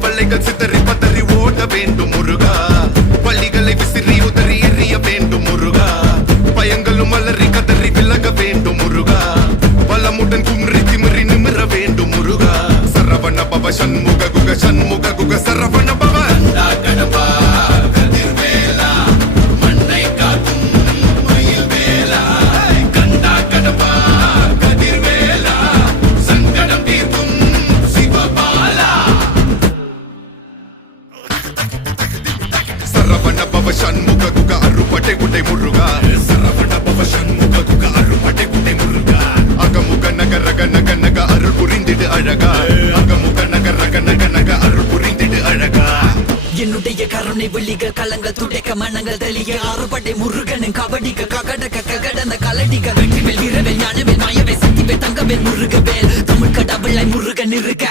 கவலைகள் சிதறி பதறி ஓட வேண்டும் முருகா பள்ளிகளை விசிறி உதறி எறிய வேண்டும் முருகா பயங்களும் அலறி கதறி விலக வேண்டும் முருகா பலமுடன் கும்ரி திமிரி நிமிர வேண்டும் முருகா சரவண பவ சண்முக குக சண்முக குக சரவண பவ கடப்பா கதிர்வேலா மண்ணை காக்கும் மயில் வேலா கண்டா கடப்பா கதிர்வேலா சங்கடம் தீர்க்கும் சிவபாலா சரவண பவ சண்முக குக அருப்பட்டை குட்டை முருகா சரவண பவ சண்முக குக அருப்பட்டை குட்டை முருகா அகமுக நக ரக நக நக அருள் புரிந்திடு அழகா அகமுக நக ரக நக நக அருள் புரிந்திடு அழகா என்னுடைய கருணை விழிகள் கலங்கள் துடைக்க மனங்கள் தெளிய ஆறுபடை முருகனின் கபடிக ககடக ககடந்த கலடிக வெற்றிவேல் வீரவேல் ஞானவேல் மாயவேல் சக்திவேல் தங்கவேல் முருகவேல் தமிழ் கடவுளை முருகன் இருக்க